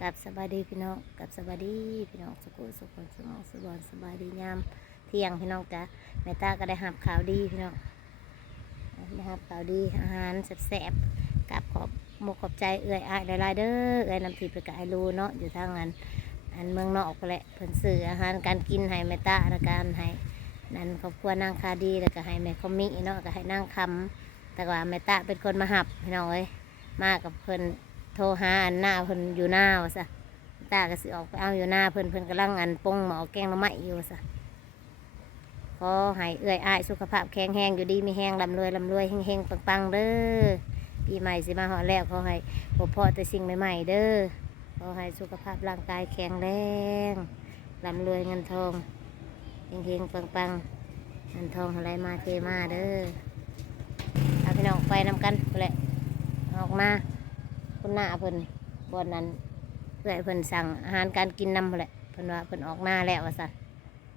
กับสบายดีพี่น้องกับสบายดีพี่น้องสุขุสุขสมองสุบอนสบายดียามเที่ยงพี่น้องจ้ะแม่ตาก็ได้หับข่าวดีพี่น้องได้หับข่าวดีอาหารแซ่บๆกับขอบมกขอบใจเอื่อยอายหลายๆเด้อเอื่อยนำทิพย์ไปกับไอรูเนาะอยู่ทางอันอันเมืองนอกก็แหละเพิ่นซื้ออาหารการกินให้แม่ตาและการให้นั่นครอบครัวนางคาดีแล้วก็ให้แม่คอมมิเนาะก็ให้นางคำแต่ว่าแม่ตาเป็นคนมาหับพี่น้องเอ้ยมากับเพิ่น โทรหาอันหน้าเพิ่นอยู่หน้าวะซะตาก็สิออกไปเอาอยู่หน้าเพิ่นเพิ่นกำลังอันปงหมอแกงหน่อไม้อยู่ซะขอให้เอื้อยอ้ายสุขภาพแข็งแรงอยู่ดีมีแห้งลำรวยลำรวยเฮงเฮงปังปังๆเด้อปีใหม่สิมาหอแล้วขอให้พบพอแต่สิ่งใหม่ๆเด้อขอให้สุขภาพร่างกายแข็งแรงลำรวยเงินทองเฮงเฮงปังปังๆเงินทองอะไรมาเทมาเด้อเอาพี่น้องไปนำกันแหละออกมา คุณหน้าเพิ่นบอนนั้นเพื่อเพิ่นสั่งอาหารการกินนำแหละเพิ่นว่าเพิ่นออกมาแล้วว่าสั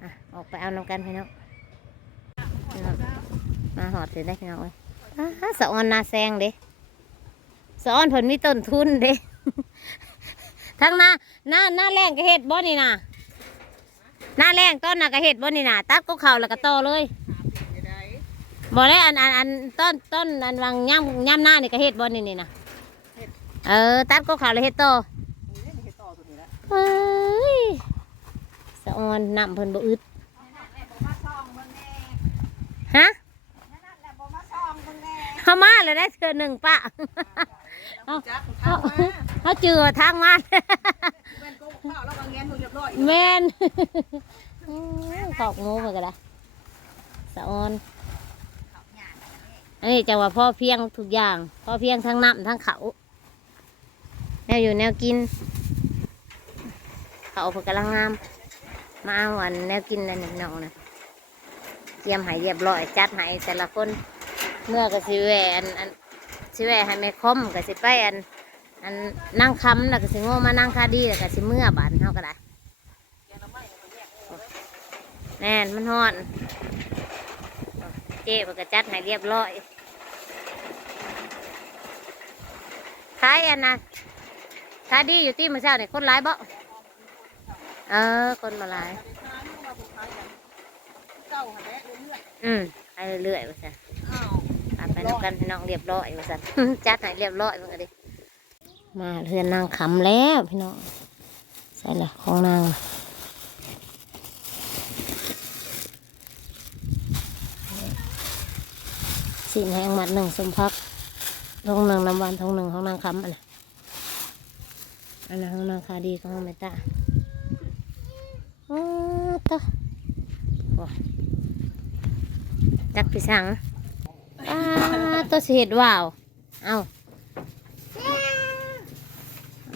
อะออกไปเอานำกันพี่น้องพี่น้องมาหอดเสร็จได้พี่น้องเอ้ยอ้าสะออนนาแซงเด้สะออนเพิ่นมีต้นทุนเด้ทั้งหน้าหน้าหน้าแรงก็เฮ็ดบ่นี่น่ะหน้าแรงต้นน่ะก็เฮ็ดบ่นี่น่ะตัดก็เข้าแล้วก็ต่อเลยบ่ได้อันอันอันต้นต้นอันวางย่ำย่ำหน้านี่ก็เฮ็ดบ่นี่นี่น่ะ เออ ตัดก็ขาวเลยเฮ็ดโตเฮ้ยสะออนน้ำเพิ่นบ่อึดฮะเขามาเลยได้เทือหนึ่งปะเอาเขาเขาจือทางมาแม่นขอกงูไปกันละสะออนอันนี้จะว่าพ่อเพียงทุกอย่าง พ่อเพียงทั้งน้ำทั้งเขา แนวอยู่แนวกินเขาเพิ่นกำลังงาม มาเอาอันแนวกินนั่นนี่น้องนะเตรียมหายเรียบร้อยจัดหายแต่ละคนเมื่อก็สิแหวนอันสิแหวให้แม่คมก็สิไปอันอันนั่งคำแล้วก็สิโง่มานั่งคาดีแล้วก็สิเมื่อบานเท่าก็ได้แน่นมันฮอนเจ๊มันก็จัดให้เรียบร้อยขายอันนะ ขายดีอยู่ที่มือเช้าเนี่ยคนร้ายบ่เออ คนมาหลาย อืมไปเรื่อยๆว่าสันไปไปนกันพี่น้องเรียบร้อยว่าสันจัดให้เรียบร้อยมันก็ดิมาเรือนนางขำแล้วพี่น้องใส่ละของนางสีแห้งมัดหนึ่งสมพักทงหนึ่งน้ำหวานทงหนึ่งของนางคำอันนะ อันนั้นของนางคาดีของเมตตาอ้าวตะโอ้ยจักพี่สังอ้าวตัวสิเห็ดว่าว เอา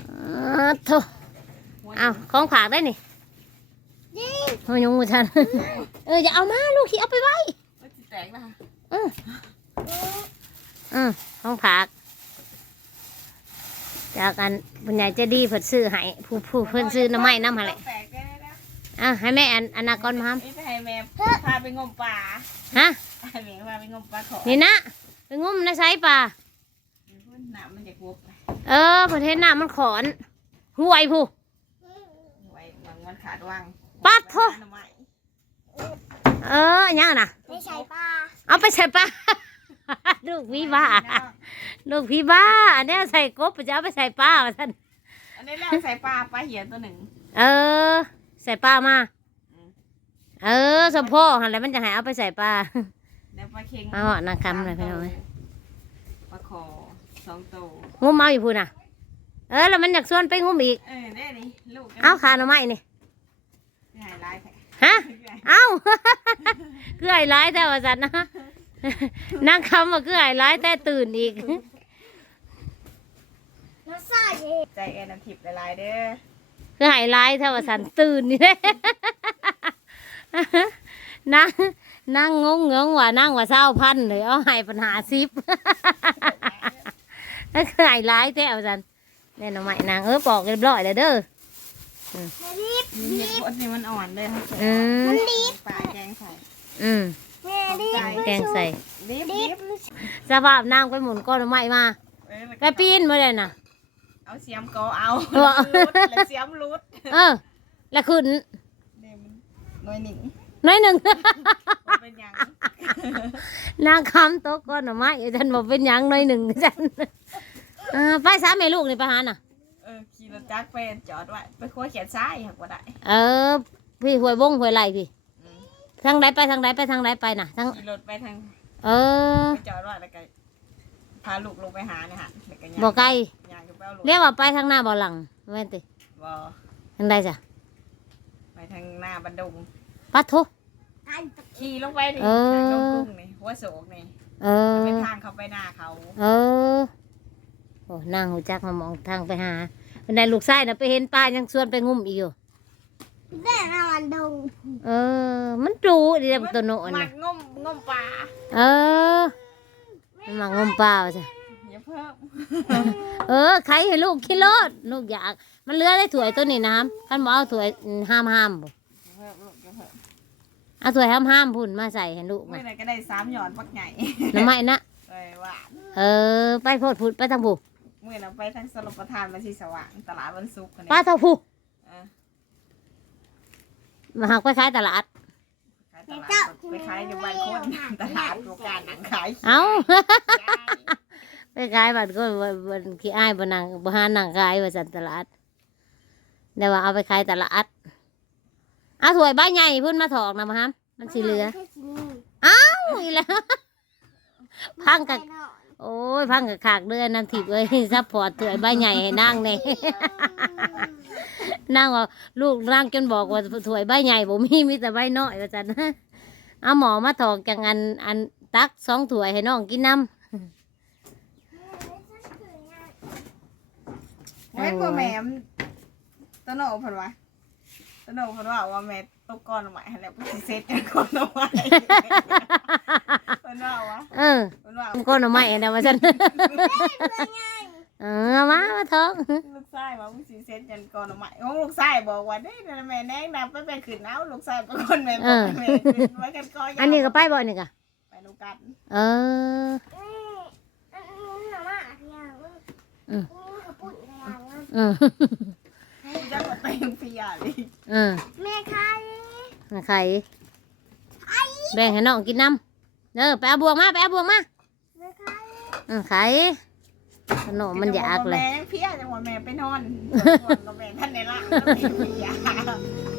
อ้าวโถเอาของผากได้นี่โอ้ยงงูฉันเอออย่าเอามาลูกขี้เอาไปไว้แตกนะคะอืมอืมของผัก จากกันบุญใหญ่ใจะดีเพิ่นซื้อให้ผู้ผู้เพิ่นซื้อน้ำไม้น้ำอะไรแตกได้แล้วอะให้แม่อันอันนากรมาทนี่จะให้แม่พาไปงมปลาำฮะ ให้แม่พาไปงมปลาขอนี่นะไปงุ้มในไซป่าน้ำมันจะกบเออประเทศน้ำมันขอนห่วยผู้ ไว้บางวันขาดวางปัดโทหน่อไม้เอออันยังน่ะไม่ใช่ป้าเอาไปใส่ป่า ลูกพี่บ้าลูกพี่บ้าอันเนี้ยใส่กบจะเอาไปใส่ป้าว่าท่านอันนี้แล้วใส่ปลาปลาเหียตัวหนึ่งเออ ใส่ป้ามา เออสมพ่อหันแล้วมันจะให้เอาไปใส่ป้าแล้วปลาเค็งมาเหาะนางคำเลยพี่น้องเอ้ยปลาขอสองตัวงุ้มเอาอยู่พูนน่ะ เออแล้วมันอยากชวนไปงุ้มอีก เออได้นี่ลูกเอาขาหน่อไม้นี่หายลายแท้ฮะ เอาคือไอ้ร้ายแต่ว่าสันนะ นางคำว่าคือไอ้ร้ายแต่ตื่นอีกน้ำใส่ใจแอนน้ำทิพย์ละลายเด้อคือไอ้ร้ายแต่ว่าสันตื่นนี่เลยนางนางงงเงงว่านั่งว่าเศร้าพันเลยเอาให้ปัญหาซิปนั่นคือไอ้ร้ายแต่ว่าสันแน่นอนไหมนางเออปอกเรียบร้อยแล้วเด้อไม่รีบนี่เห็ดบดนี่มันอ่อนเลยครับอืมปลาแกงใส่อืม แม่รีบแกงใส่ดิบรีดิบบสภาพนางไปหมุนก้อนหน่อไม้มาเออไปปีนมาเลยน่ะ เอาเอาเสียมก็เอาเออรุดแล้วเสียมรุดเออ แล้วขึ้นเดี๋ยวมันหน่อยหนึ่งน้อยหนึ่ง มันเป็นหยังนางคำโต๊ะก้อนหน่อไม้ฉันบอกเป็นหยังน้อยหนึ่งฉันอ่าไปสามแม่ลูกนี่ไปหาน่ะ เออขี่รถจักรไปจอดไว้ไปคุยเขียนซ้ายหักว่าได้เออ พี่หวยบงหวยไหลพี่อืม ทางใดไปทางใดไปทางใดไปน่ะทางขี่รถไปทางเออไปจอดไว้แล้วก็พาลูกลงไปหาเนี่ยฮะแล้วก็ย่างบ่ไกลย่างก็ไปเอาลูกเรียกว่าไปทางหน้าบ่หลังแม่นติบ่ทางใดจ้ะไปทางหน้าบันดุงปัดทุกันตะขี่ลงไปนี่เออ ทางลงกุ้งนี่หัวโศกนี่เออ เป็นทางเขาไปหน้าเขาเออ โอ้นางหูจักมามองทางไปหาเป็นได้ลูกไส้น่ะไปเห็นปลายังชวนไปงุ่มอีกอยู่ ได้รางวัลดงเออ มันดูดิเดมตัวโนนมัน่ะกงมงมปลาเออมันมางุ่มปลาว่าจ้ะอย่าเพิ่มเออใครให้ลูกกินรสลูกอยาก มันเหลือได้ถ้วยตัวนี้น้ำคันบอกเอาถ้วยห้ามห้ามบ่อย่าเพิ่มลูกอย่าเพิ่มเอาถ้วยห้ามห้ามพุ่นมาใส่ให้ลูกเมื่มาอไหรก็ได้สามหย่อนปักใหญ่น้ำไม้นะเลยหวานเออ ไปโพดพุ่นไปทางผู้เมื่อเราไปทางสลบประทานมาที่สว่างตลาดวันศุกร์คนป้านี้เท่าผู้เออ มาหาไปขายตลาด ขายตลาดไปขายอยู่บ้านคนตลาดโรงการหนังขายเอ้าใช่ไปขายบัตรก็บันขี้อ้ายบนังบหานังขายว่าสันตลาดเดี๋ยวว่าเอาไปขายตลาดเอาถ้วยใบใหญ่พุ่นมาถอกนะมาฮะมันสีเหลือแค่สินี่อีกแล้วพังกับไปเนาะ โอ้ยพังกับขากเดือนน้ำทิพย์เอ้ยซัพพอร์ตถ้วยใบใหญ่ให้นั่งเนี่ยนั่งว่าลูกนั่งจนบอกว่าถ้วยใบใหญ่ผมมีมีแต่ใบน้อยว่าจันเอาหมอมาถอกจังอันอันตักสองถ้วยให้น้องกินน้เว้นว่าแม่มตะโหนกเพันวะตะโหนกเพันว่าว่าแม่ ตกก้อนเอาใหม่ให้แล้วพี่เซตกันก้อนเอาใหม่เพันว่าวะำเออเพันว่าก้นเอาไม่นะว่าฉันเออมามาท้องลูกชายว่าพี่เซตกันก้อนเอาใหม่ของลูกชายบอกว่าได้นะแม่แน่งนะไปไปขึ้นเอาลูกชายเป็นคนแม่บอกให้แม่ขึ้นไว้กันก้อนอันนี้ก็ไปบ่อยนี่กะไปดูกันเอออืมอันนี้หนูว่าอย่างอืมนี่เขาพูดอย่างว่าอืม กูจะมาไปยังพิยาเลย อืม แม่ค้า นี่ไข่แบ่งให้น้องกินน้ำเด้อไปเอาบวงมาไปเอาบวงมาแม่ค้านี่อืมไข่ขนมมันอยากเลยแม่พิยาจังหวะแม่ไปนอนกับแม่ท่านในละพิยา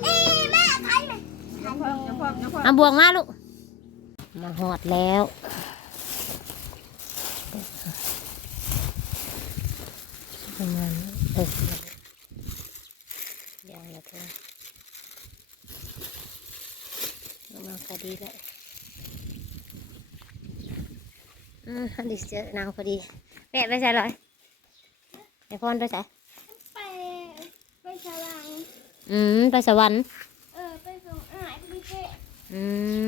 อีแม่ใครเลยอย่าเพิ่มอย่าเพิ่มอย่าเพิ่มเอาบวงมาลูกมาหอดแล้วประมาณเออยังละเพื่อนมัน ก็ดีเลยอืมอันนี้เจอนางพอดี แม่ไปใส่เลยไอพอนไปใส่ไปไปสว่างอืมไปสวรรค์เออไปส่งอาหารไปเจ๊อืม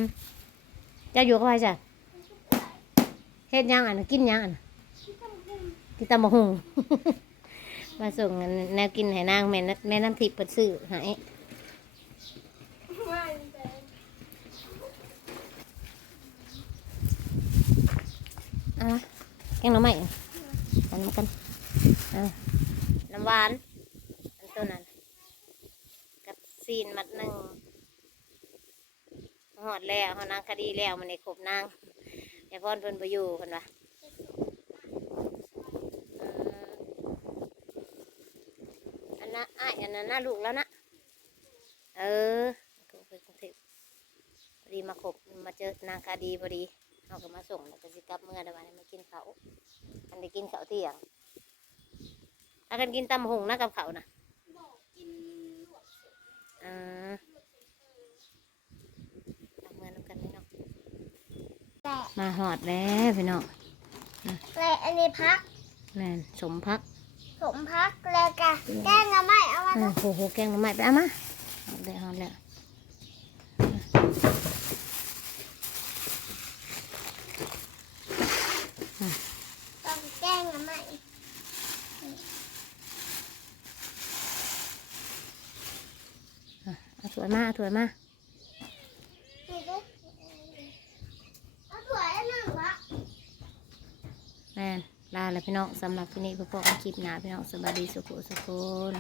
เจะอยู่กับใครจ้ะเฮ็ดหยังอะนะกินหยังอะนะที่ต้องกินกินตำบักหุ่งมาส่งอันแนวกินให้นางแม่นแม่น้ำทิพย์เปิดซื้อให้ไม่เป็น อะแกงหน่อไม้กันมากันอะน้ำหวานอันตัวนั้นกับซีนมัดหนึ่งหอดแล้วหอนางคดีแล้วมันในครบนางไอ้พ่อนเพิ่นไปอยู่คนวะอันนั้นอ้ายอันนั้นน่าลูกแล้วนะเออพอดีมาครบมาเจอนางคดีพอดี เอาก็มาส่งแล้วก็สิกลับเมื่อเดี๋ยววันนี้มากินเขาวอันได้กินเขาวเที่ยงแล้วกันกินตำหงนะกับเขาวนะอ่าเอาเมื่อนำกันพี่น้องแต่มาหอดแล้วพี่น้องแต่อันนี้พักแม่นสมพักสมพักแล้วก็แกงเอาไม่เอามาโอ้โหโหแกงหน่อไม้ไปเอามาหอดแล้วหอดแล้ว งแกงเอาไม่เอาถ้วยมาเอาถ้วยมาเอาถั่วอันหนึ่งวะแม่นลาแล้วพี่น้องสำหรับที่นี้พบกันคลิปหนาพี่น้องสบายดีสุขสุขคน